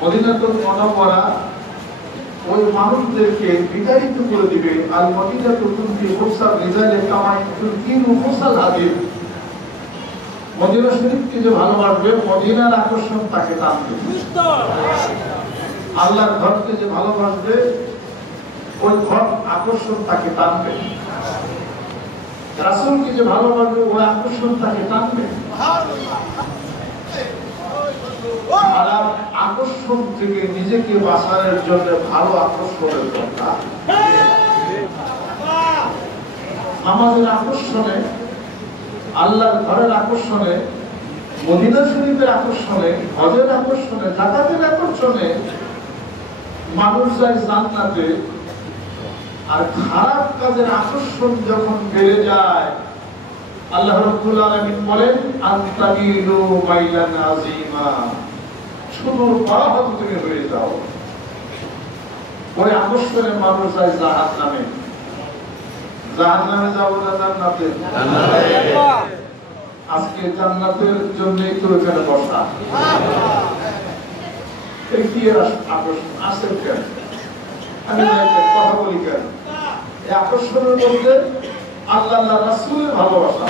মদিনাতুল মুনাওয়ারা ওই মানুষদেরকে বিতাড়িত করে দিবে। আল মদিনাতুল তুনফি ফুরসাল রিজালে কামাই তুনকিনু ফুরসাল হাদিদ। মদিনা শরীফকে যে ভালোবাসবে, মদিনার আকর্ষণ তাকে টানবে। আল্লাহর ঘরকে যে ভালোবাসবে, ওই ঘর আকর্ষণ তাকে টানবে। রাসূলকে যে ভালোবাসবে, ওই আকর্ষণ তাকে টানবে। খারাপ আকর্ষণ থেকে নিজেকে বাঁচানোর জন্য ভালো আকর্ষণের দরকার। আমাদের আকর্ষণে, আল্লাহর ঘরের আকর্ষণে, মদিনা শরীফের আকর্ষণে, হজের আকর্ষণে, যাকাতের আকর্ষণে মানুষ যায় জান্নাতে। আর খারাপ কাজের আকর্ষণ যখন বেড়ে যায়, আল্লাহ রাব্বুল আলামিন বলেন আনতামিলু মাইলান আযীমা, সুদূর পরাহত তুমি হয়ে যাও। ওই আকর্ষণে মানুষ যায় জাহান্নামে। জাহান্নামে যাবো না জান্নাতে? আজকে জান্নাতের জন্যই তো এখানে বসা। এই কি আকর্ষণ আসে কেন? আমি কথা বলি কেন? এই আকর্ষণের মধ্যে আল্লাহ রাসূলের ভালোবাসা।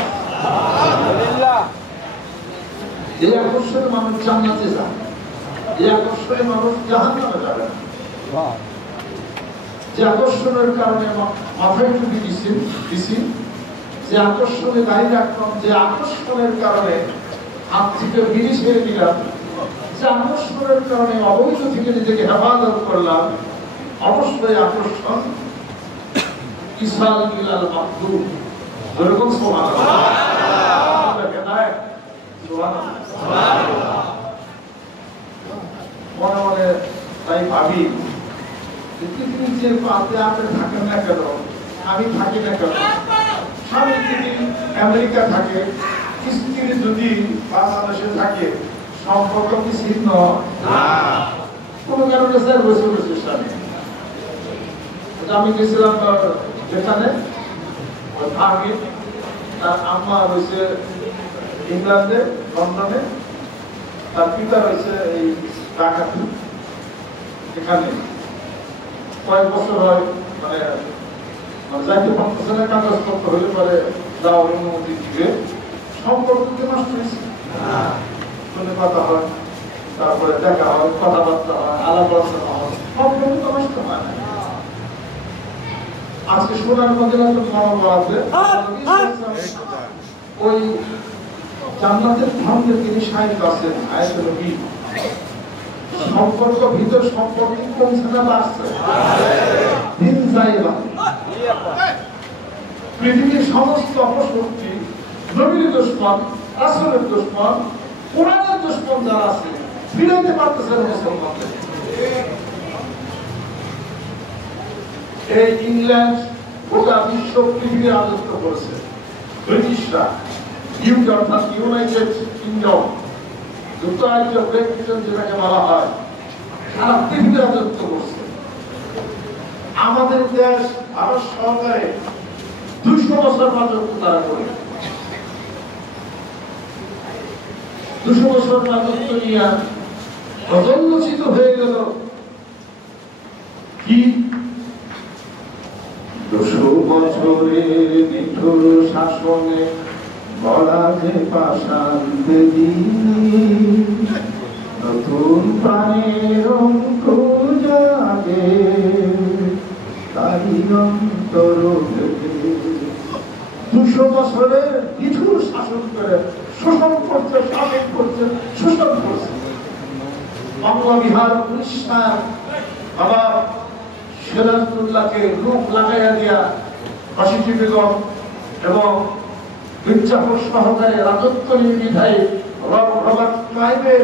এই আকর্ষণে মানুষ জান্নাতে যায়, এই আকর্ষণে মানুষ জাহান্নামে যাবে না। যে আকর্ষণের কারণে মাথায় টুপি দিছি, যে আকর্ষণে দাঁড়িয়ে রাখলাম, যে আকর্ষণের কারণে হাত থেকে বিড়ি ছেড়ে দিলাম, যে আকর্ষণের কারণে অবৈধ থেকে নিজেকে হেফাজত করলাম, অবশ্যই আকর্ষণ ইসাল ইলাল মাকতুব। যেরকম সুবহানাল্লাহ, হেদায়েত, সুবহানাল্লাহ। মনে মনে তাই ভাবি, পৃথিবীর যে পাতে আপনি থাকেন না কেন, আমি থাকি না কেন, স্বামী যদি আমেরিকা থাকে, স্ত্রী যদি বাংলাদেশে থাকে, সম্পর্ক কি ছিন্ন? কোনো কারণে স্যার বসে বসে স্বামী। আমি গেছিলাম যেখানে আগে, তার আম্মা রয়েছে ইংল্যান্ডে, লন্ডনে, তার পিতা রয়েছে এই ঢাকাতে। এখানে কয়েক বছর হয়, মানে যাইতে পারতেছে না, কাগজপত্র হলে পরে যাওয়ার অনুমতি দিবে। সম্পর্ক কি নষ্ট হয়েছে? শুনে কথা হয়, তারপরে দেখা হয়, কথাবার্তা হয়, আলাপ আলোচনা হয়, সম্পর্ক তো নষ্ট হয় না। আজকে সোনার মদিনাতুল মুনাওয়ারাতে ওই জান্নাতের ধামে তিনি শায়িত আছেন। আয়াতুল নবী সম্পর্ক, ভিতর সম্পর্ক কমছে না বাড়ছে? দিন যাইবা পৃথিবীর সমস্ত অপশক্তি, নবীর দুশমন, রাসূলের দুশমন, কোরআনের দুশমন যারা আছে, ফিরাইতে পারতেছে না মুসলমানদের। এই ইংল্যান্ড গোটা বিশ্ব পৃথিবীর রাজত্ব করেছে। ব্রিটিশরা, ইউকে অর্থাৎ ইউনাইটেড কিংডম, যুক্তরাজ্য, গ্রেট ব্রিটেন যেটাকে বলা হয়, সারা পৃথিবীর রাজত্ব করছে। আমাদের দেশ ভারত সরকারে 200 বছর রাজত্ব তারা করে। 200 বছর রাজত্ব নিয়ে অদল্যচিত হয়ে গেল কি 200 বছরের নিঠুর শাসনে বলা যে পাষাণ দেবী, নতুন প্রাণের অঙ্কুর জাগে তারি অন্তর থেকে। 200 বছরের নিঠুর শাসন করে শোষণ করছে, শাসন করছে, শোষণ করছে। বাংলা বিহার উড়িষ্যার বাবা সিরাজউদ্দৌলাকে রূপ লাগাইয়া দিয়া বাসিটি বেগম এবং মির্জাফর সহকারে রাজত্ব নির্বিধায় রবার্ট ক্লাইভের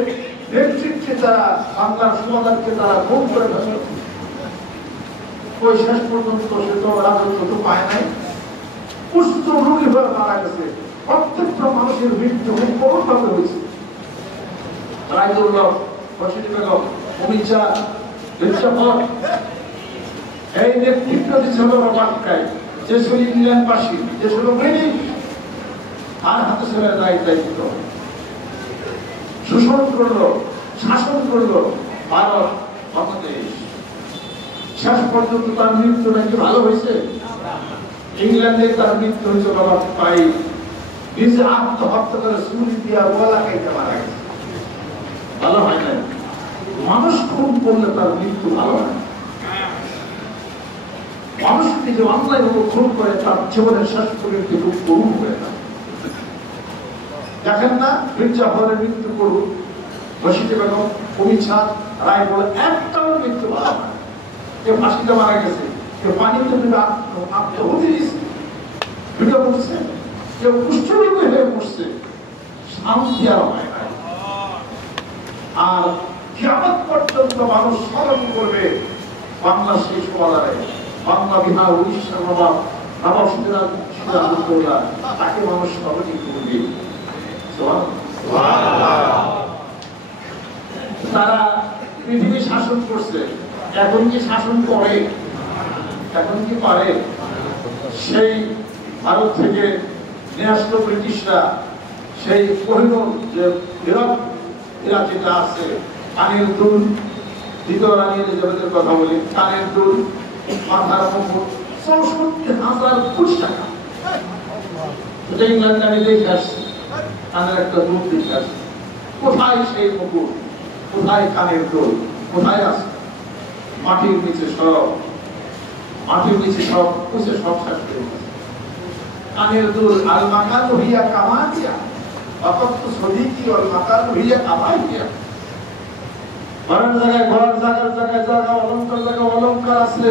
নেতৃত্বে তারা বাংলার সমাজকে তারা গুম করে ফেলে। ওই শেষ পর্যন্ত সে তো রাজত্ব তো পায় নাই, কুষ্ঠ রোগী হয়ে মারা গেছে। প্রত্যেকটা মানুষের মৃত্যু খুব করুণভাবে হয়েছে। রায়দুল্লাহ, বাসিটি বেগম, মির্জাফর এই নেতৃত্ব দিচ্ছিল রবার্ট ক্লাইভ, যে ছিল ইংল্যান্ডবাসী, যে ছিল ব্রিটিশ, আর হাতে ছেড়ে দায়িত্ব শোষণ করলো, শাসন করলো, ভারত বাংলাদেশ শেষ পর্যন্ত তার মৃত্যু নাকি ভালো হয়েছে। ইংল্যান্ডে তার মৃত্যু হয়েছে রবার্ট পাইপ নিজে আত্মহত্যা করে ছুরি দিয়ে গলা কেটে মারা গেছে। ভালো হয় না। মানুষ খুন করলে তার মৃত্যু ভালো হয়। মানুষকে যে অন্যায় ভাবে খুন করে তার জীবনের শেষ পর্যন্ত খুব করুণ হয়ে যায়। দেখেন না মির্জাফরের মৃত্যু করুন, রশিদে বেগম, অমিছাদ রায় বলে একটাও মৃত্যু ভালো হয়। কেউ ফাঁসিতে মারা গেছে, কেউ পানিতে আত্মহতি দিয়েছে, ভিডিও করছে, কেউ কুষ্ঠরোগী হয়ে পড়ছে, শান্তি আর হয় না। আর কিয়ামত পর্যন্ত মানুষ স্মরণ করবে বাংলা সেই সমাধানে বাংলা বিহার উড়িষ্যার নবাব সিরাজউদ্দৌলা, তাকে মানুষ স্মরণই করবে। তারা পৃথিবী শাসন করছে, এখন কি শাসন করে? এখন কি পারে? সেই ভারত থেকে নিয়ে আসলো ব্রিটিশরা সেই কোহিনূর যে এরা যেটা আছে কানের দুল, দ্বিতীয় রানী এলিজাবেথের কথা বলি, কানের দুল, মাথার মুকুট ৬৪,০০০ কোটি টাকা। সেটা ইংল্যান্ডে আমি দেখে আসছি, কানের একটা দুল দেখে আসছি। কোথায় সেই মুকুট, কোথায় কানের দুল, কোথায় আছে? মাটির নিচে সব, মাটির নিচে সব পুষে সব শেষ করে গেছে। কানের দুল আল মাকান হিয়া কামাতিয়া অকত সদিকি আল মাকান হিয়া কামাতিয়া। ঘরের জায়গায় ঘর, জায়গার জায়গায় জায়গা, অলংকার জায়গায় অলংকার আছে,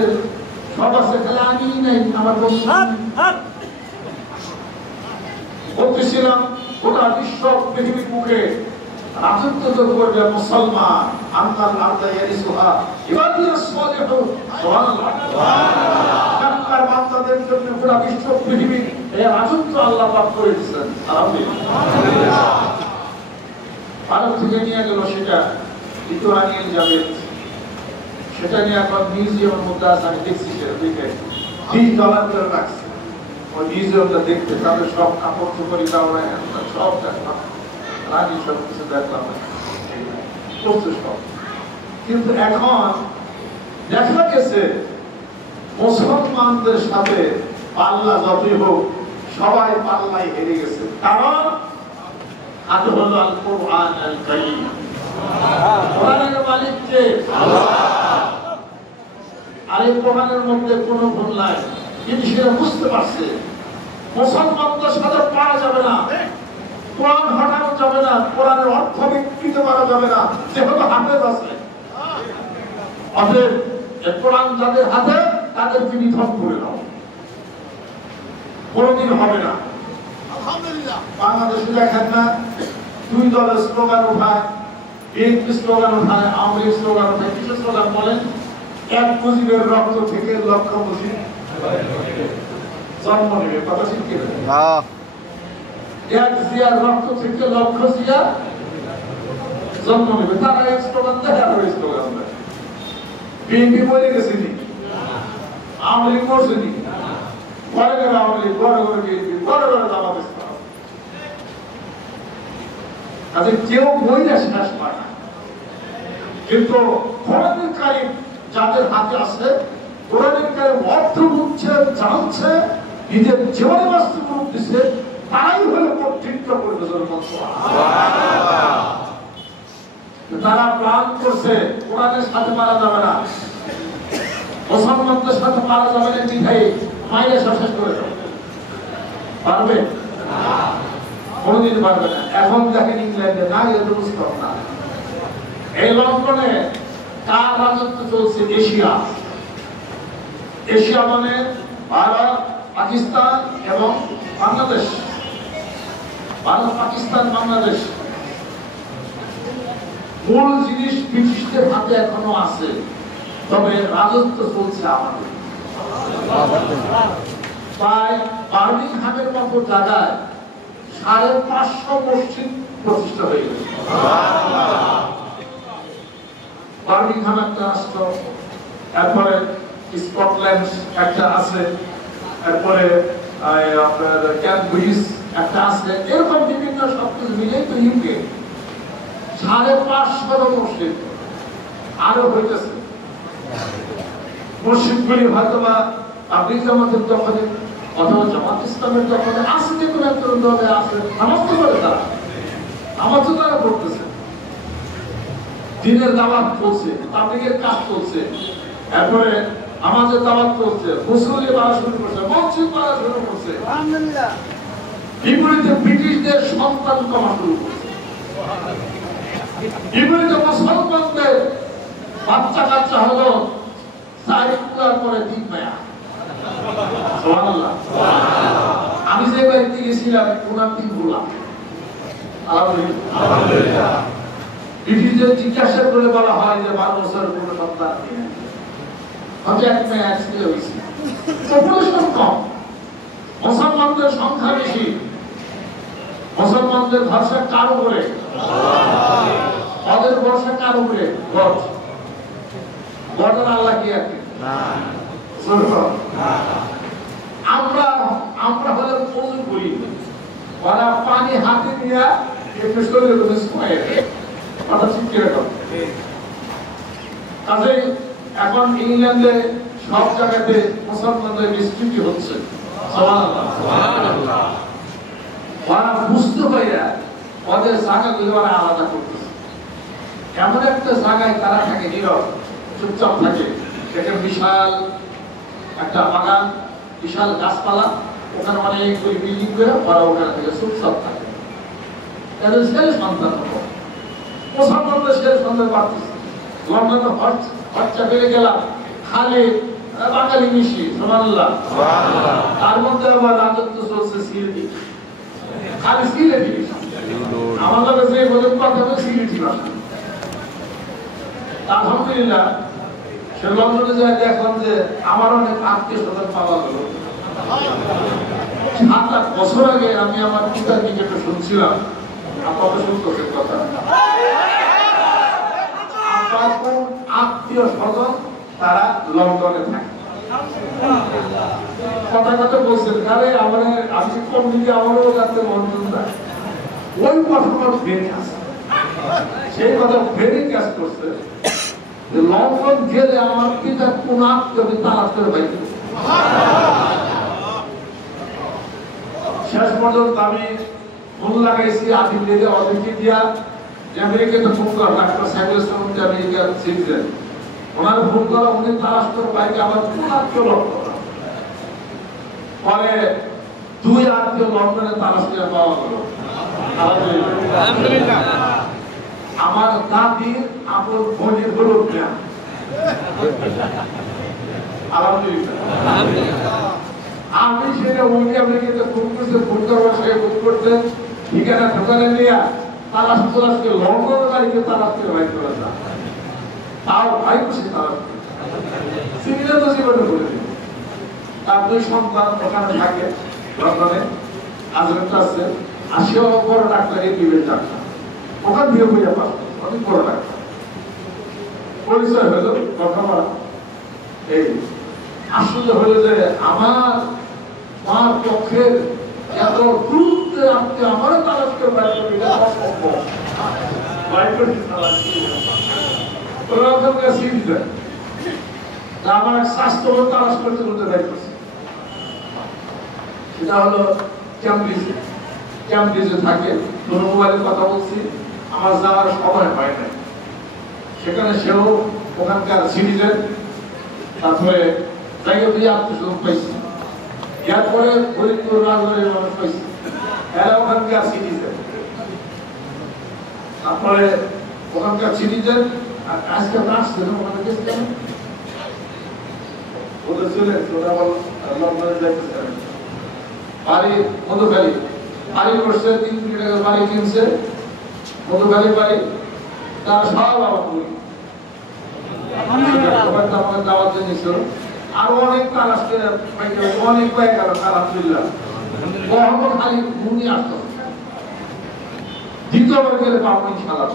সব আছে, খালি আমি নাই। আমার বলতেছিলাম গোটা বিশ্ব পৃথিবীর মুখে রাজত্ব করবে মুসলমান। আল্লাহর আরদা ইয়ারিসুহা ইবাদিয়াস সালিহুন। সুবহানাল্লাহ। আল্লাহর বান্দাদের জন্য গোটা বিশ্ব পৃথিবীর এই রাজত্ব আল্লাহ পাক করে দিয়েছেন। আলহামদুলিল্লাহ। ভারত থেকে নিয়ে গেল সেটা লিথুয়ানিয়া এলিজাবেথ, সেটা নিয়ে এখন মিউজিয়ামের মধ্যে আছে। আমি দেখছি সেটা দেখে $20 করে রাখছে। ওই মিউজিয়ামটা দেখতে তাদের সব কাপড় চোপড়ি কাপড় সব দেখলাম, রানী সব কিছু দেখলাম, কিন্তু এখন দেখা গেছে মুসলমানদের সাথে পাল্লা যতই হোক সবাই পাল্লাই হেরে গেছে। কারণ হাতে হলো আল কোরআন আল কারীম। কোরআনের মালিক কে? আল্লাহ। আর এই কোরআনের মধ্যে কোনো ভুল নাই, কিন্তু সেটা বুঝতে পারছে মুসলমানদের সাথে পারা যাবে না, কোরআন হটানো যাবে না, কোরআনের অর্থ বিকৃত করা যাবে না, যেহেতু হাফেজ আছে। অতএব কোরআন যাদের হাতে তাদেরকে নিধন করে দাও, কোনদিন হবে না। আলহামদুলিল্লাহ। বাংলাদেশে দেখেন না দুই দলের স্লোগান ওঠায়, বিএনপি স্লোগান ওঠায়, আওয়ামী লীগ স্লোগান ওঠায়। কিছু স্লোগান বলেন, এক মুজিবের রক্ত থেকে লক্ষ মুজিব জন্ম নেবে। কথা ঠিক কি? এক জিয়ার রক্ত থেকে লক্ষ জিয়া জন্ম নেবে। তারা এই স্লোগান দেয় আর ওই স্লোগান দেয়। বিএনপি বলে গেছেনি, আওয়ামী লীগ করছেনি, ঘরে ঘরে আওয়ামী লীগ, ঘরে ঘরে বিএনপি, ঘরে ঘরে জামাত ইসলাম। কাজে কেউ বইলে শেষ পায় না। কিন্তু কোরআনুল কারীম যাদের হাতে আছে, কোরআনুল কারীম অর্থ বুঝছে, জানছে, নিজের জীবনে বাস্তব রূপ দিচ্ছে, তারাই হলো কর্তৃত্ব করবে। তারা প্ল্যান করছে কোরআনের সাথে মারা যাবে না, মুসলমানদের সাথে মারা যাবে না, মিঠাই মাইলে শেষ করে দেবে। পারবে? কোনদিন পারবে না। এখন দেখেন ইংল্যান্ডে না গেলে তো বুঝতাম না। এই লন্ডনে কার রাজত্ব চলছে? এশিয়া। এশিয়া মানে ভারত, পাকিস্তান এবং বাংলাদেশ। ভারত, পাকিস্তান, বাংলাদেশ। মূল জিনিস ব্রিটিশদের হাতে এখনো আছে, তবে রাজত্ব চলছে আমাদের। তাই বার্মিংহামের মতো জায়গায় ৫৫০ মসজিদ প্রতিষ্ঠা হয়ে গেছে। বার্মিংহাম একটা রাষ্ট্র, এরপরে স্কটল্যান্ড একটা আছে, এরপরে আপনার ক্যামব্রিজ একটা আছে, এরকম বিভিন্ন সবকিছু মিলেই তো ইউকে ৫৫০ মসজিদ। আরো হইতেছে। মসজিদগুলি হয়তোবা তাবলীগ জামাতের দখলে অথবা জামাত ইসলামের দখলে আছে, যে কোনো একটা দলে আছে, নামাজ তো করে তারা, নামাজ তো তারা পড়তেছে, দিনের দাওয়াত চলছে, তাবলীগের কাজ চলছে, এরপরে আমাদের দাওয়াত চলছে, মুসল্লি বাড়া শুরু করছে, মসজিদ বাড়া শুরু করছে, বিপরীতে ব্রিটিশদের সন্তান কমা শুরু করছে, বিপরীতে মুসলমানদের বাচ্চা কাচ্চা হলো সাইকুলার করে দিন মায়া। সুবহানাল্লাহ। আমি যে বাড়িতে গেছিলাম ওনার দিন বললাম আলহামদুলিল্লাহ। ব্রিটিশদের জিজ্ঞাসা করে বলা হয় যে 12 বছরের কোনো সন্তান হয়তো এক মেয়ে এক ছেলে হয়েছে, পপুলেশন কম, মুসলমানদের সংখ্যা বেশি, মুসলমানদের ভরসা কার উপরে? ওদের ভরসা কার উপরে? গড। গডের আল্লাহ কি আছে? আমরা হলে ওযু করি, ওরা পানি হাতে নিয়ে একটু শরীরে করে স্কয়ার কথা ঠিক করে দাও। কাজেই এখন ইংল্যান্ডে সব জায়গাতে মুসলমানদের বিস্তৃতি হচ্ছে। সুবহানাল্লাহ সুবহানাল্লাহ। ওরা বুঝতে পারে ওদের জায়গাগুলো ওরা আলাদা করতেছে। এমন একটা জায়গায় তারা থাকে নীরব, চুপচাপ থাকে, দেখেন বিশাল একটা বাগান, বিশাল গাছপালা, ওখানে অনেকগুলি বিল্ডিং করে ওরা ওখানে থেকে চুপচাপ থাকে। তাদের ছেলে সন্তান হতো, মুসলমানদের ছেলে সন্তান বাড়তেছে। লন্ডনে খরচা বেড়ে গেলাম, খালি বাঙালি মিশি। সুবহানাল্লাহ সুবহানাল্লাহ। তার মধ্যে আবার রাজত্ব চলছে সিলেটি, খালি সিলেটি। আমার কাছে যে বলে কথা বলে সিলেটি ভাষা। আলহামদুলিল্লাহ, সে লন্ডনে যায় দেখলাম যে আমার অনেক আত্মীয় স্বজন পাওয়া গেল। 7-8 বছর আগে আমি আমার পিতার নিকটে শুনছিলাম, আপনারা শুনতেছেন কথা, আত্মীয় স্বজন তারা লন্ডনে থাকে। কথা কথা বলছেন, আরে আমার আমি কোন দিকে আমারও যাতে লন্ডন যায়, ওই কথাটা বেড়ে আছে, সেই কথা বেড়ে কাজ করছে যে লন্ডন গেলে আমার পিতার কোন আত্মীয় তালাশ করে বাইরে। শেষ পর্যন্ত আমি ফোন লাগাইছি আদিল দিলে অধিকে দিয়া আমেরিকাতে ফোন করা, ডাক্তার সাইদুল ইসলাম আমেরিকার সিটিজেন, ওনার ফোন করা, উনি তালাশ করে বাইরে আমার কোন আত্মীয় লক্ষ্য করা। পরে 2 আত্মীয় লন্ডনে তালাশ করে পাওয়া গেল। আলহামদুলিল্লাহ। আমার দাদির আপন বোনের হলো না। আলহামদুলিল্লাহ। আমি সেটা উনি আমেরিকাতে ফোন করছে, ফোন করবার সে ফোন করছে, ঠিকানা ঠোকানে নিয়ে তালাশ করে লন্ডনের বাড়িতে তালাশ করে বাইর করা যায়, তাও ভাই খুশি তালাশ করে সিভিলে তো জীবনে বলে দিল। তার 2 সন্তান ওখানে থাকে লন্ডনে, হাজবেন্ড আছে, আর সেও বড় ডাক্তার, এমবিবিএস ডাক্তার, ওখান দিয়ে বুঝে পাস অনেক বড় ডাক্তার। পরিচয় হলো কথা বলা, এই আসলে হলো যে আমার মার পক্ষের এত গুরুত্বের আত্মীয় আমারও তালাশ করে বাইর করে দিলে অসম্ভব। বাইর করে তালাশ করে ওরকম সিরিজ দেয়, আমার স্বাস্থ্য তালাশ করতে করতে বাইর করছে। সেটা হলো ক্যামব্রিজে থাকে। কোনো মোবাইলে কথা বলছি, আমার যাওয়ার সময় হয় না, সেখানে সেও ওখানকার সিটিজেন। তারপরে জায়গা দিয়ে আত্মীয় পাইছি, এরপরে ফরিদপুর রাজবাড়ির মানুষ পাইছি, এরা ওখানকার সিটিজেন। তারপরে ওখানকার সিটিজেন, আর আজকে আসছে না ওখানে গেছে কেন ওদের চলে লন্ডনে যাইতেছে বাড়ি মধুখালী, বাড়ি করছে 3 কোটি টাকার বাড়ি কিনছে মধুখালী বাড়ি, তার সব আবার আমাদের দাওয়াত দিয়েছিল। আরো অনেক তালাশ করে অনেক পাই গেল আলহামদুলিল্লাহ। খালি ঘুমিয়ে আসতো, দ্বিতীয়বার গেলে পাবো ইনশাআল্লাহ।